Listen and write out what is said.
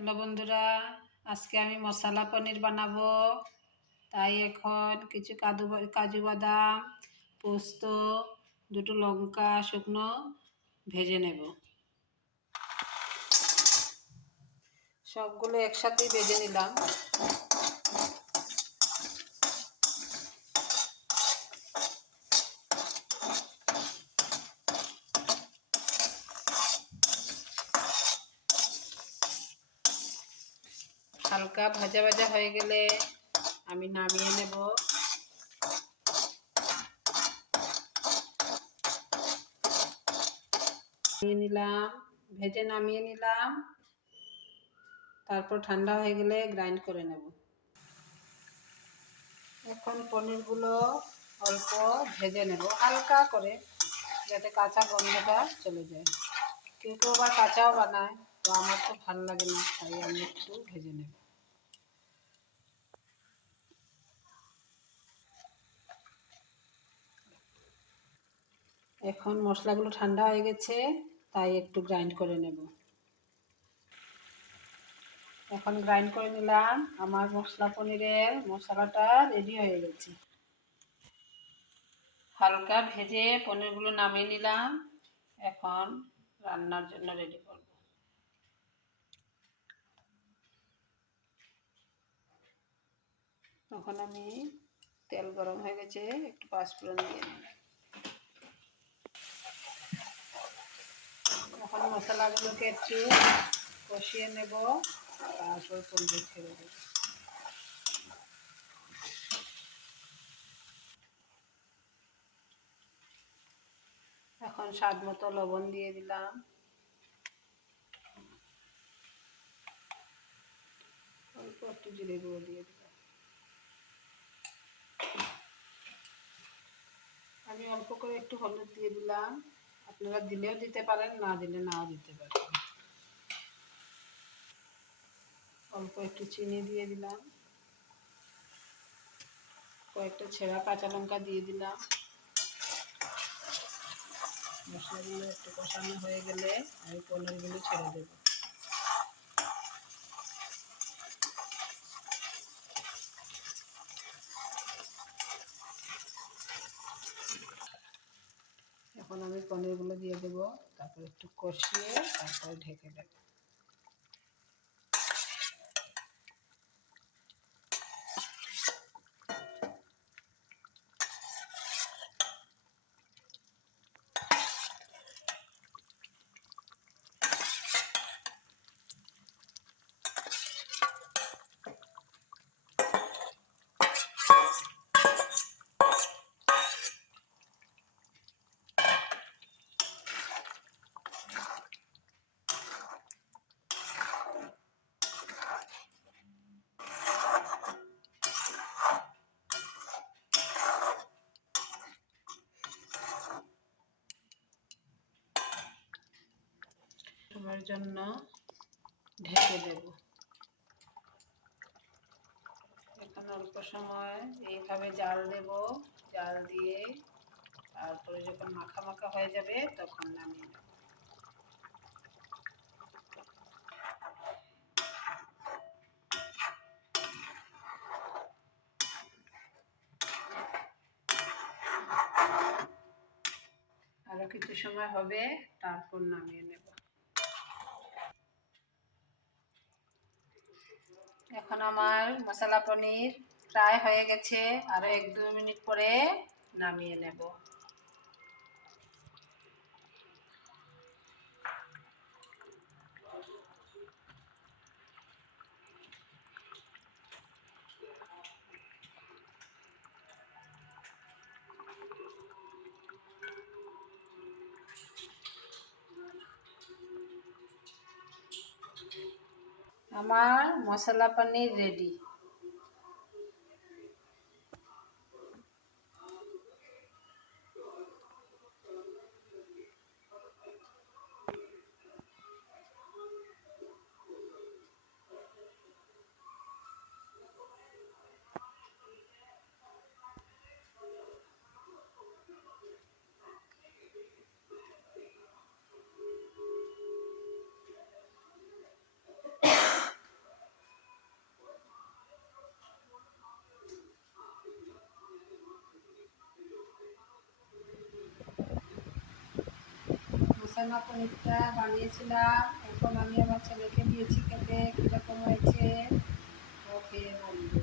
Hello বন্ধুরা, আজকে আমি মশলা পনির বানাবো। তাই এখন কিছু কাজু বাদাম, পোস্ত, দুটো লঙ্কা শুকনো ভেজে নেব। সবগুলো একসাথেই ভেজে নিলাম। হালকা ভাজা ভাজা হয়ে গেলে আমি নামিয়ে নেব। ভেজে নামিয়ে নিলাম। তারপর ঠান্ডা হয়ে গেলে গ্রাইন্ড করে নেব। এখন পনিরগুলো অল্প ভেজে নেব হালকা করে, যাতে কাঁচা গন্ধটা চলে যায়। কেউ কেউ আবার কাঁচাও বানায়, তো আমার তো ভালো লাগে না, তাই আমি একটু ভেজে নেব। এখন মশলাগুলো ঠান্ডা হয়ে গেছে, তাই একটু গ্রাইন্ড করে নেব। এখন গ্রাইন্ড করে নিলাম। আমার পনিরের মশলাটা রেডি হয়ে গেছে। হালকা ভেজে পনিরগুলো নামিয়ে নিলাম। এখন রান্নার জন্য রেডি করব। তখন আমি তেল গরম হয়ে গেছে, একটু পাঁচফোড়ন দিয়ে নিলাম। এখন মশলাগুলোকে একটু কষিয়ে নেব, তারপর পনির ছেড়ে দেব। এখন স্বাদ মতো লবণ দিয়ে দিলাম। অল্প একটু জিরে গুঁড়ো দিয়ে দিলাম। আমি অল্প করে একটু হলুদ দিয়ে দিলাম। আপনারা দিলেও দিতে পারেন, না দিলে নাও দিতে পারেন। অল্প একটু চিনি দিয়ে দিলাম। কয়েকটা ছেঁড়া কাঁচা লঙ্কা দিয়ে দিলাম। মশলাগুলো একটু কষানো হয়ে গেলে আমি পনিরগুলো ছেড়ে দেব। এখন আমি পনিরগুলো দিয়ে দেব, তারপর একটু কষিয়ে তারপরে ঢেকে দেব। সময়ের জন্য ঢেকে দেব। এখন অল্প সময় এইভাবে জাল দেব। জাল দিয়ে তারপরে যখন মাখা মাখা হয়ে যাবে তখন নামিয়ে নেব। আরো কিছু সময় হবে, তারপর নামিয়ে নেব। এখন আমার মশলা পনির প্রায় হয়ে গেছে, আরো 1-2 মিনিট পরে নামিয়ে নেব। আমার মশলা পনির রেডি। না পনিরটা বানিয়েছিলাম, এখন আমি আমার ছেলেকে দিয়েছি খেতে, কীরকম হয়েছে ও খেয়ে বলবে।